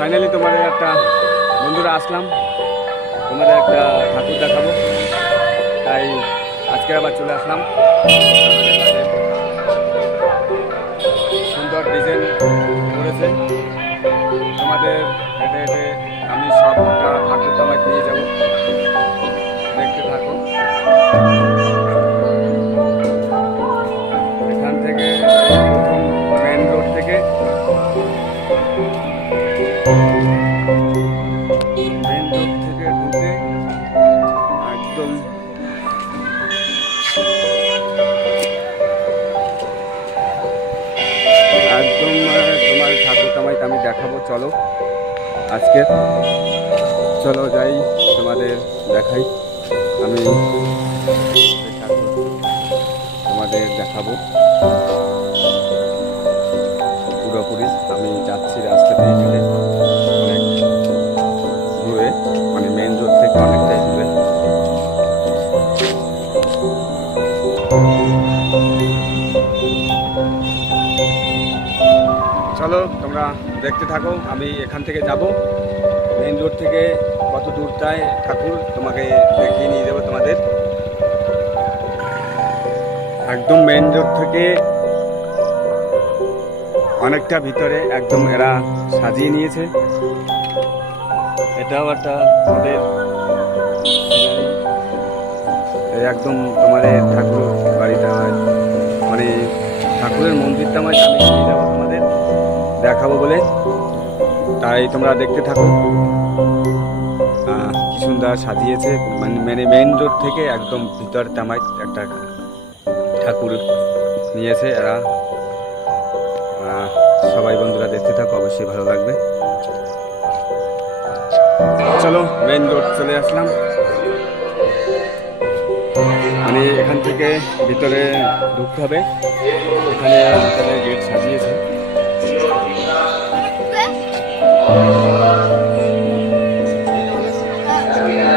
Finally তোমাদের একটা বন্ধুরা আসলাম, তোমাদের একটা ঠাকুর দেখাবো, তাই আজকে আবার চলে আসলাম। সুন্দর ডিজাইন করেছে, তোমাদের হেঁটে হেঁটে আমি সবটা ঠাকুর তোমায় নিয়ে যাবো, দেখতে থাকো। এখান থেকে প্রথম মেন রোড থেকে ঢুকে একদম তোমার ঠাকুর তামাইকে আমি দেখাবো। চলো আজকে চলো যাই, তোমাদের দেখাই। আমি ঠাকুর তোমাদের দেখাবো পুরোপুরি। আমি যাচ্ছি রাস্তা দিয়ে হেঁটে, অনেক দূরে, মানে মেন রোড থেকে অনেকটাই দূরে। চলো তোমরা দেখতে থাকো, আমি এখান থেকে যাব মেন রোড থেকে কত দূরটায় ঠাকুর তোমাকে দেখিয়ে নিয়ে যাবো তোমাদের। একদম মেন রোড থেকে অনেকটা ভিতরে একদম এরা সাজিয়ে নিয়েছে। এটাও একটা ওদের একদম তোমাদের ঠাকুর বাড়িটা, মানে ঠাকুরের মন্দিরটা আমি নিয়ে যাবো তোমাদের দেখাবো বলে, তাই তোমরা দেখতে থাকো। কি সুন্দর সাজিয়েছে, মানে মেন রোড থেকে একদম ভিতর তামাই একটা ঠাকুর নিয়েছে এরা। সবাই বন্ধুরা দেখতে থাকো, অবশ্যই ভালো লাগবে। চলো মেন রোড চলে আসলাম, মানে এখান থেকে ভিতরে ঢুকতে হবে। এখানে ভিতরে গেট সাজিয়েছে।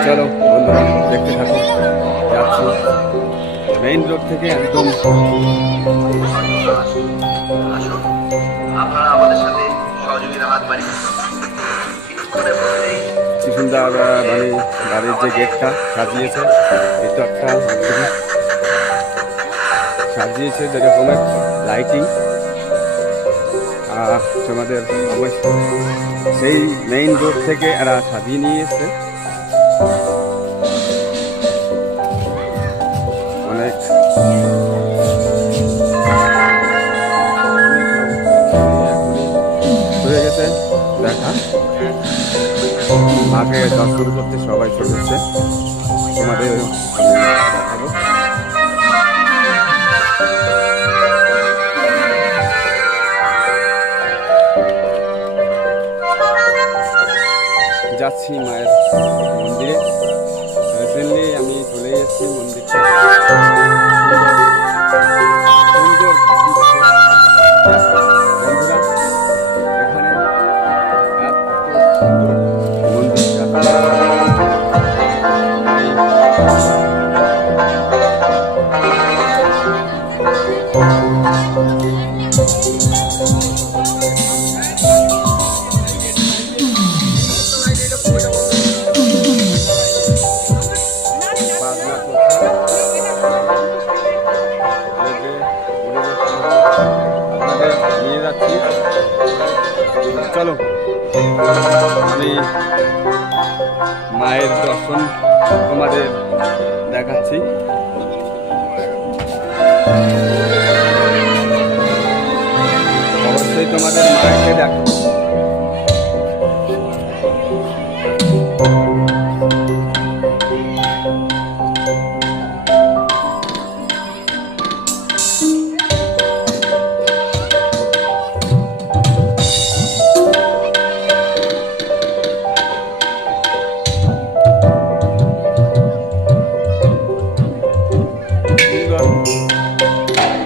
চলো বন্ধুরা দেখতে থাকো, যাচ্ছি মেইন রোড থেকে একদম। কি সুন্দর মানে বাড়ির যে গেটটা সাজিয়েছে, ভিতরটা সাজিয়েছে যে রকমের লাইটিং। তোমাদের অবশ্যই সেই মেইন রোড থেকে এরা সাজিয়ে নিয়ে এসছে। অনেক হয়ে গেছে দেখা, মাকে দর্শন করতে সবাই চলে এসছে, তোমাদের দেখাবো। যাচ্ছি মায়ের মন্দিরে, রিসেন্টলি আমি চলে এসেছি মন্দিরটা। সুন্দর বন্ধুরা, এখানে এত সুন্দর মন্দিরটা। নিয়ে যাচ্ছি, চলো আমি মায়ের দর্শন তোমাদের দেখাচ্ছি। অবশ্যই তোমাদের মাকে দেখো।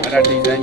একটা ডিজাইন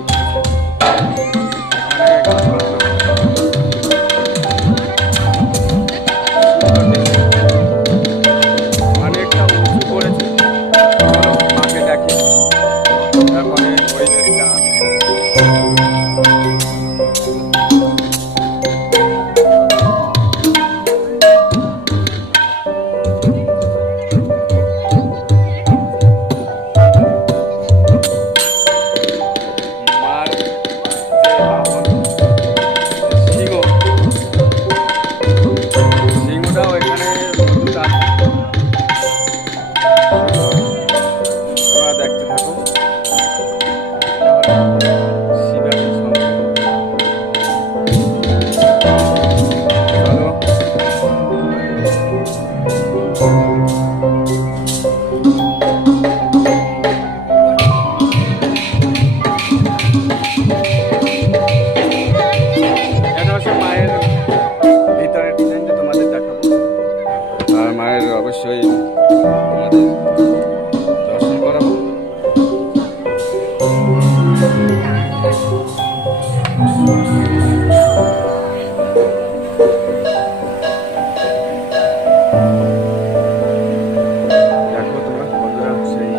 দেখো তোমরা বন্ধুরা, সেই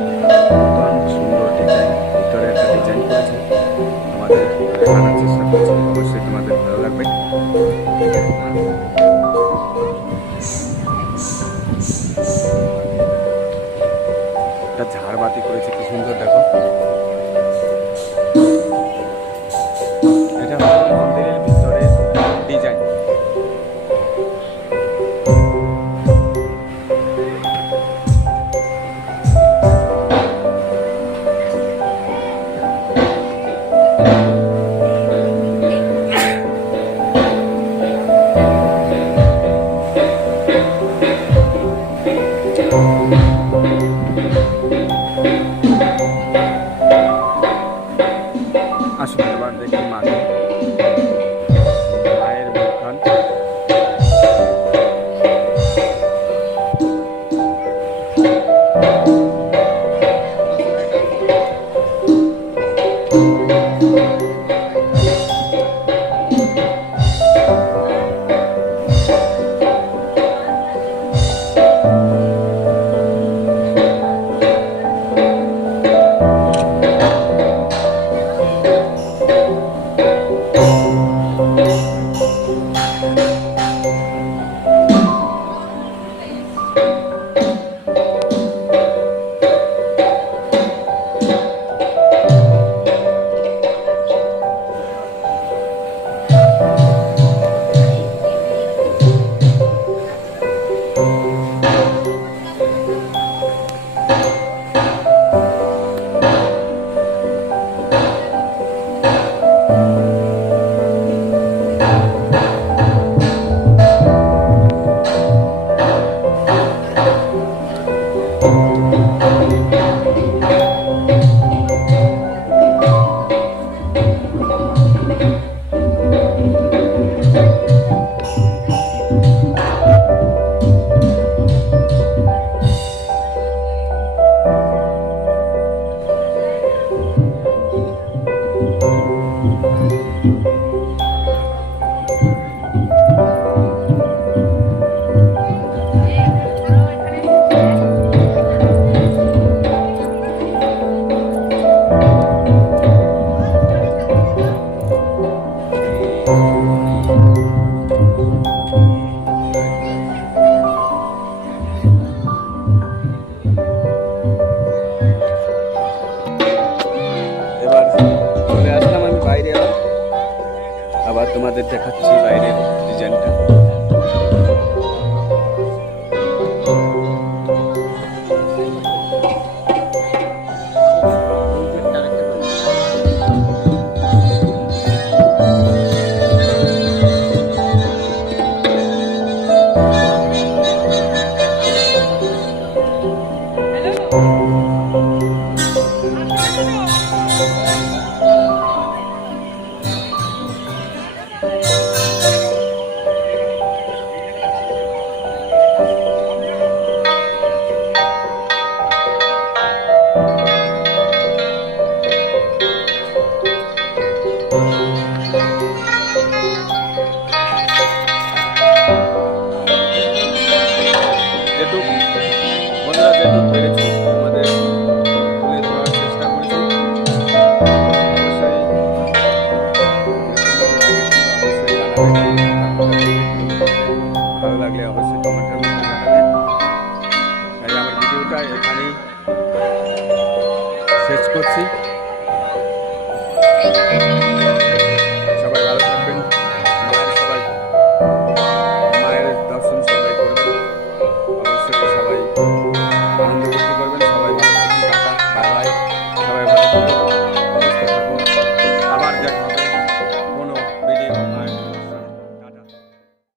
নতুন সুন্দর ডিজাইন, ভিতরে একটা ডিজাইন করেছে, তোমাদের দেখানোর চেষ্টা করছি, অবশ্যই তোমাদের ভালো লাগবে। একটা ঝাড়বাতি করেছে, কি সুন্দর দেখো। এটা হচ্ছে মন্দিরের ভিতরে ডিজাইন। আসুন এবার দেখি মাকে, মায়ের মুখখান। এবার চলে আসলাম আমি বাইরে, আবার তোমাদের দেখাচ্ছি বাইরের ডিজাইনটা। যেটুকু বন্ধুরা, যেটুকু পেরেছি আমাদের তুলে ধরার চেষ্টা করেছি। অবশ্যই ভালো লাগলে অবশ্যই কমেন্টের মধ্যে জানাবে। তাই আমার ভিডিওটা এখানেই শেষ করছি।